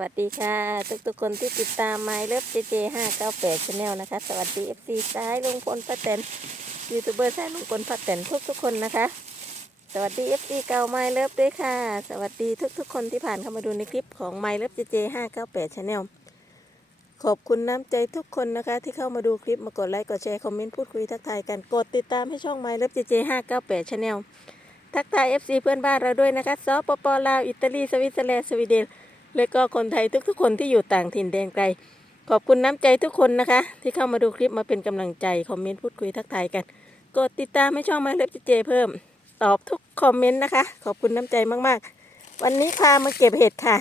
วัสดีค่ะ ทุกๆคนที่ติดตามไมล์เลิฟเจเจห้าเก้าแปดชาแนลนะคะ สวัสดีเอฟซีซ้ายลุงพลป้าแตนยูทูบเบอร์ซ้ายลุงพลป้าแตนทุกๆคนนะคะ สวัสดีเอฟซีเก่าไมล์เลิฟด้วยค่ะ สวัสดีทุกๆคนที่ผ่านเข้ามาดูในคลิปของไมล์เลิฟเจเจห้าเก้าแปดชาแนลขอบคุณน้ำใจทุกคนนะคะ ที่เข้ามาดูคลิปมากดไลค์กดแชร์คอมเมนต์พูดคุยทักทายกันกดติดตามให้ช่องไมล์เลิฟเจเจห้าเก้าแปดชาแนลทักทาย FC เพื่อนบ้านเราด้วยนะคะสปปลาวอิตาลีสวิตเซอร์แลนด์สวีเดน และก็คนไทยทุกๆ คนที่อยู่ต่างถิ่นแดนไกล ขอบคุณน้ำใจทุกคนนะคะ ที่เข้ามาดูคลิปมาเป็นกำลังใจ คอมเมนต์พูดคุยทักทายกัน กดติดตามให้ช่องมาเล็บเจเพิ่ม ตอบทุกคอมเมนต์นะคะ ขอบคุณน้ำใจมากๆ วันนี้พามาเก็บเห็ดค่ะ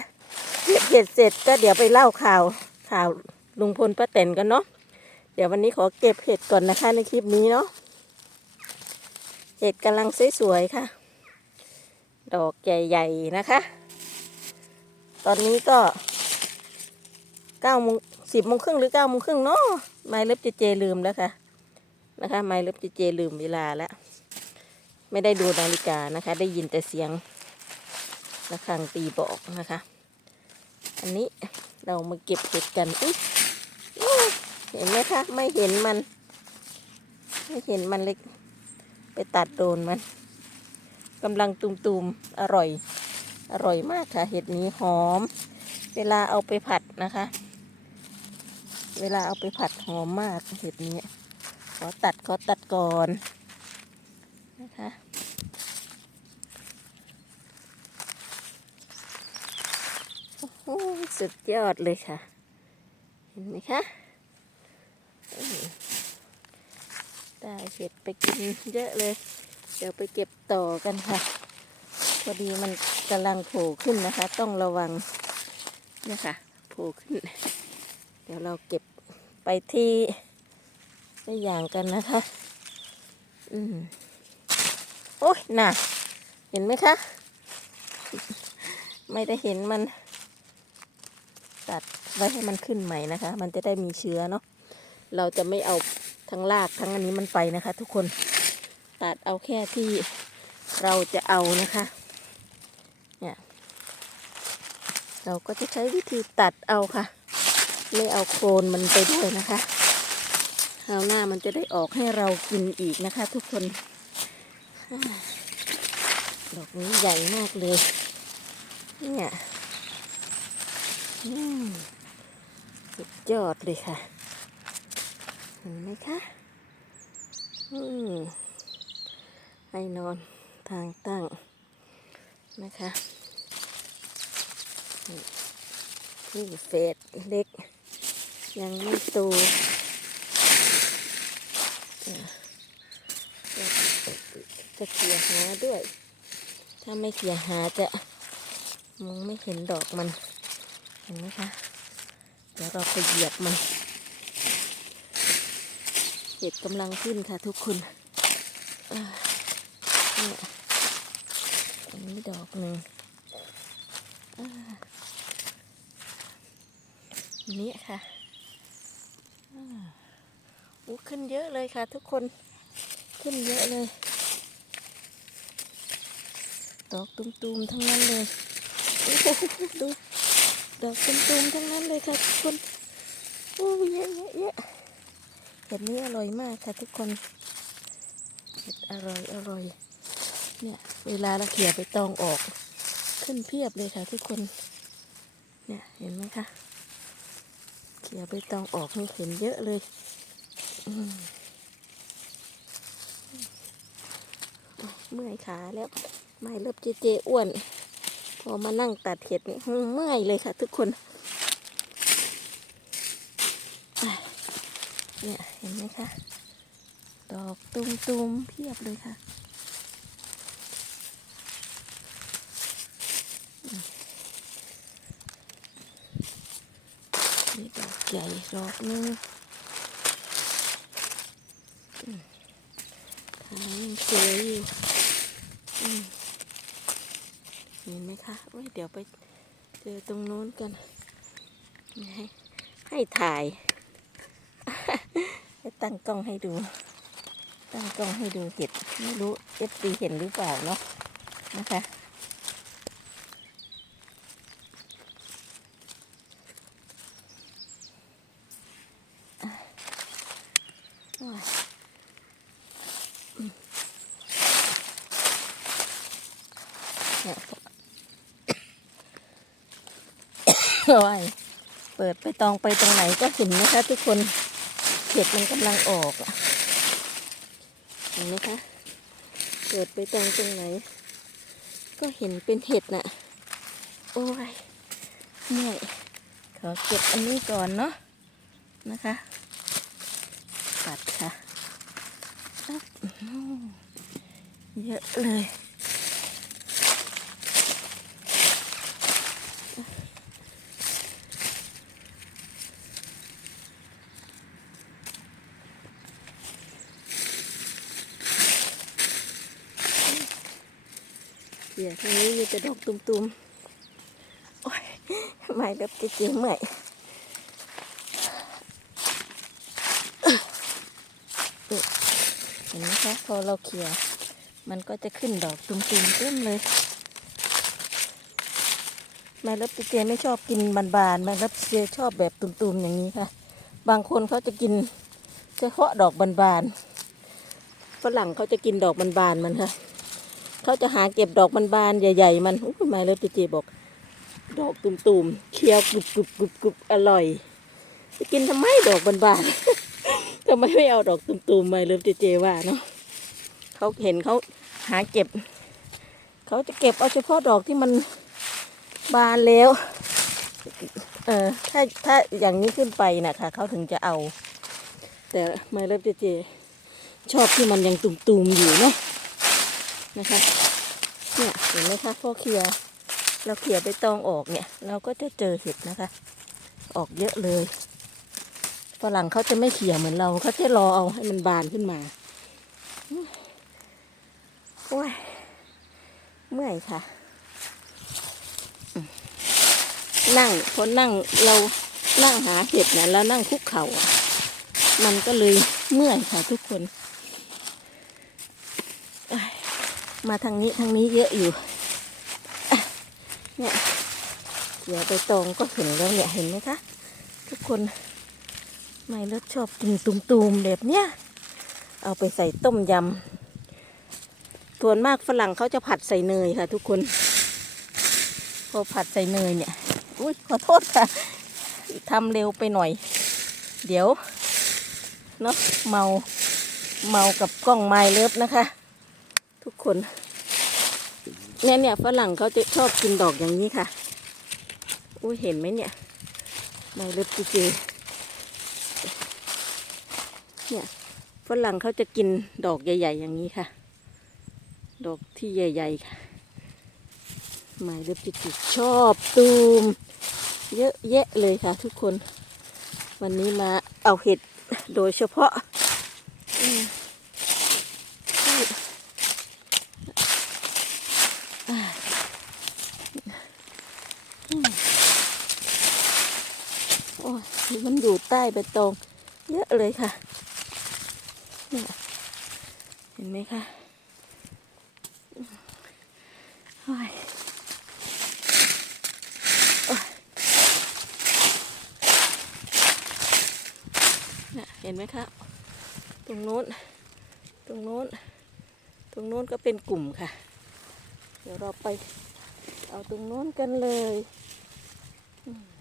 เก็บเห็ดเสร็จก็เดี๋ยวไปเล่าข่าวข่าวลุงพลป้าแตนกันเนาะ เดี๋ยววันนี้ขอเก็บเห็ดก่อนนะคะในคลิปนี้เนาะ เห็ดกำลังสวยๆค่ะ ดอกใหญ่ๆนะคะ ตอนนี้ก็เก้าโมงสิบโมงครึ่งหรือเก้าโมงครึ่งเนาะไม่เล็บเจเจลืมแล้วค่ะนะคะไม่เล็บเจเจลืมเวลาแล้ว ไม่ได้ดูนาฬิกานะคะ ได้ยินแต่เสียงระฆังตีบอกนะคะ อันนี้เรามาเก็บเห็ดกันอุ๊ยอุ๊ยเห็นไหมคะไม่เห็นมัน ไม่เห็นมันเล็ก ไปตัดโดนมันกำลังตุมๆอร่อย อร่อยมากค่ะ เห็ดนี้หอม เวลาเอาไปผัดนะคะ เวลาเอาไปผัดหอมมากเห็ดนี้ ขอตัดขอตัดก่อนนะคะสุดยอดเลยค่ะ เห็นไหมคะได้เห็ดไปกินเยอะเลย เดี๋ยวไปเก็บต่อกันค่ะ พอดีมัน กำลังโผล่ขึ้นนะคะ ต้องระวังเนี่ยค่ะโผล่ขึ้น เดี๋ยวเราเก็บไปที่ได้อย่างกันนะคะ อืมโอ้ยน่ะ เห็นไหมคะ ไม่ได้เห็นมัน ตัดไว้ให้มันขึ้นใหม่นะคะ มันจะได้มีเชื้อเนาะเราจะไม่เอาทั้งรากทั้งอันนี้มันไปนะคะ ทุกคนตัดเอาแค่ที่เราจะเอานะคะ เนี่ย เราก็จะใช้วิธีตัดเอาค่ะ ไม่เอาโคลนมันไปด้วยนะคะคราวหน้ามันจะได้ออกให้เรากินอีกนะคะ ทุกคนดอกนี้ใหญ่มากเลย เนี่ยสุดยอดเลยค่ะ เห็นไหมคะอืมให้นอนทางตั้งนะคะ นี่เฟสเล็ก ยังไม่โตจะเขี่ยหาด้วย ถ้าไม่เขี่ยหาจะมองไม่เห็นดอกมัน เห็นไหมคะ เดี๋ยวเราไปเหยียบมัน เห็ดกำลังขึ้นค่ะทุกคนอ่าเนี่ยอันนี้ดอกหนึ่งอ่า นี่ค่ะอ่าโอ้ขึ้นเยอะเลยค่ะ ทุกคน ขึ้นเยอะเลย ดอกตุมๆทั้งนั้นเลยโอ้โหดูดอกตุมๆทั้งนั้นเลยค่ะทุกคนโอ้เยอะเยอะเยอะเห็ดนี้อร่อยมากค่ะทุกคน เห็ดอร่อยอร่อย เนี่ย เวลาเราเขี่ยไปตองออก ขึ้นเพียบเลยค่ะทุกคน เนี่ยเห็นไหมคะ เขี่ยใบตองออกนี่เห็นเยอะเลยเมื่อยขาแล้วไม่เริ่มเจเจอ้วน พอมานั่งตัดเห็ดนี่เมื่อยเลยค่ะ ทุกคนเนี่ยเห็นไหมคะ ดอกตุ้มๆเพียบเลยค่ะ นี่ด อกใหญ่ดอกนึงอืมทางนี้ยังสวยอยู่เห็นไหมคะเดี๋ยวไปเจอตรงโน้นกัน ให้ให้ถ่าย ให้ตั้งกล้องให้ดู ตั้งกล้องให้ดูเห็ด ไม่รู้เอฟซีเห็นหรือเปล่าเนาะนะคะ โอ้ยเปิดไปตองไปตรงไหนก็เห็นนะคะ ทุกคนเห็ดมันกำลังออกเห็นไหมคะเปิดไปตองตรงไหน ก็เห็นเป็นเห็ดน่ะ โอ้ยเหนื่อยขอเก็บอันนี้ก่อนเนาะนะคะตัดค่ะปั๊บอื้อหือเยอะเลย ทางนี้มีแต่ดอกตุ่มๆ โอ้ยไม่แบบเจ๊ๆเมื่อยเห็นไหมคะพอเราเขี่ยมันก็จะขึ้นดอกตุ่มๆเต็มเลยม่รับเจไม่ชอบกินบานๆม่รับเจชอบแบบตุ่มๆอย่างนี้ค่ะ บางคนเขาจะกินเฉพาะดอกบานๆฝรั่งเขาจะกินดอกบานๆมันค่ะ เขาจะหาเก็บดอกบานๆใหญ่ ๆ มันอุ้ยไม่เลยพี่เจบอก ดอกตุ่มๆเคี้ยวกรุบกรุบกรุบกรุบอร่อยจะกินทำไมดอกบานๆทำไมไม่เอาดอกตุ่มๆมาเลยพี่เจว่าเนาะเขาเห็นเขาหาเก็บ เขาจะเก็บเอาเฉพาะดอกที่มันบานแล้ว เออถ้าถ้าอย่างนี้ขึ้นไปนะคะเขาถึงจะเอา แต่ไม่เล็บเจเจ ชอบที่มันยังตุ่มๆอยู่เนาะ นะคะ เนี่ยเห็นไหมคะพอเคลียเราเคลียร์ใบตองออกเนี่ย เราก็จะเจอเห็ดนะคะ ออกเยอะเลยฝรั่งเขาจะไม่เขี่ยเหมือนเราเขาจะรอเอาให้มันบานขึ้นมาโอ้ยเมื่อยค่ะ นั่งพอนั่งเรานั่งหาเห็ดเนี่ยแล้วนั่งคุกเข่าอะมันก็เลยเมื่อยค่ะทุกคน มาทางนี้ทางนี้เยอะอยู่เนี่ยเดี๋ยวไปตองก็เห็นแล้วเนี่ยเห็นไหมคะทุกคนไม่รสชอบกินตุมๆแบบเนี้ยเอาไปใส่ต้มยำส่วนมากฝรั่งเขาจะผัดใส่เนยค่ะ ทุกคนพอผัดใส่เนยเนี่ยอุ้ยขอโทษค่ะทำเร็วไปหน่อย เดี๋ยวเนาะเมาเมากับกล้องไม้เลิฟนะคะ ทุกคนเนี่ยเนี่ยฝรั่งเขาจะชอบกินดอกอย่างนี้ค่ะอุ้ยเห็นไหมเนี่ยไม่เลิฟจีจีเนี่ยฝรั่งเขาจะกินดอกใหญ่ ๆ อย่างนี้ค่ะ ดอกที่ใหญ่ ๆ ค่ะไม่เลิฟจีจีชอบตูม เยอะแยะเลยค่ะ ทุกคน วันนี้มาเอาเห็ดโดยเฉพาะ อือมันอยู่ใต้ใบตอง เยอะเลยค่ะ เห็นไหมคะโอ้ยโอ้ยเนี่ยเห็นไหมคะ ตรงโน้น ตรงโน้น ตรงโน้นก็เป็นกลุ่มค่ะ เดี๋ยวเราไปเอาตรงโน้นกันเลย อืม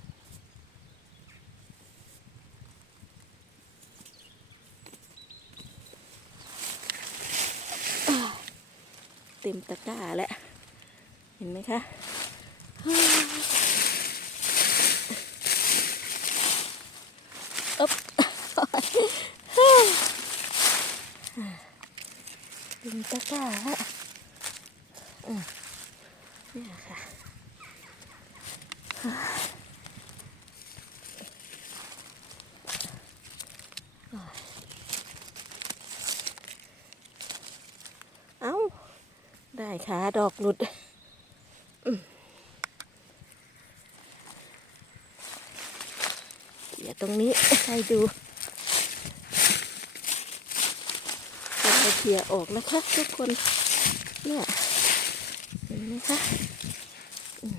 เต็มตะกร้าแล้ว เห็นไหมคะ อ๊บเต็มตะกร้าแล้วเนี่ยค่ะเอา ได้ค่ะดอกหลุดเดี๋ยวตรงนี้ให้ดูเราเคลียออกนะคะทุกคน เนี่ยเห็นไหมคะม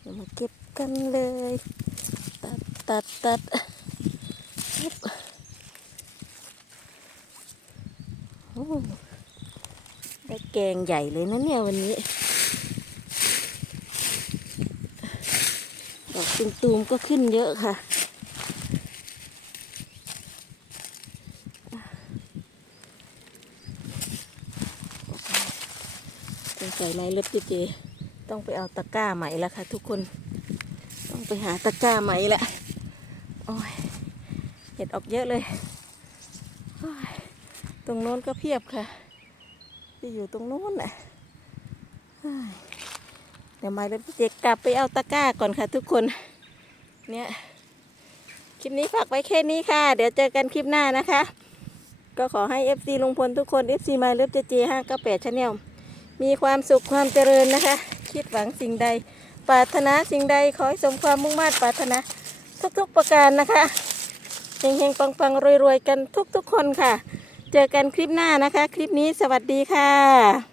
เรามาเก็บกันเลย ตัดตัดตัดปึ๊บโอ้ ได้แกงใหญ่เลยนะเนี่ยวันนี้ ดอกตูมๆก็ขึ้นเยอะค่ะสงสัยไม้เล็บเจเจต้องไปเอาตะกร้าใหม่แล้วค่ะ ทุกคน ต้องไปหาตะกร้าใหม่ละโอ้ยเห็ดออกเยอะเลย ตรงโน้นก็เพียบค่ะ ที่อยู่ตรงโน้นน่ะเดี๋ยวไม้เล็บเจเจกลับไปเอาตะกร้าก่อนค่ะทุกคน เนี่ย คลิปนี้ฝากไว้แค่นี้ค่ะ เดี๋ยวเจอกันคลิปหน้านะคะ ก็ขอให้ FC ลุงพลทุกคน FC มาเลิฟเจเจห้าเก้าแปดชาแนลมีความสุขความเจริญนะคะ คิดหวังสิ่งใด ปรารถนาสิ่งใดขอให้สมความมุ่งมั่นปรารถนาทุกๆประการนะคะเฮงๆปังๆรวยๆกันทุกๆคนค่ะ เจอกันคลิปหน้านะคะ คลิปนี้สวัสดีค่ะ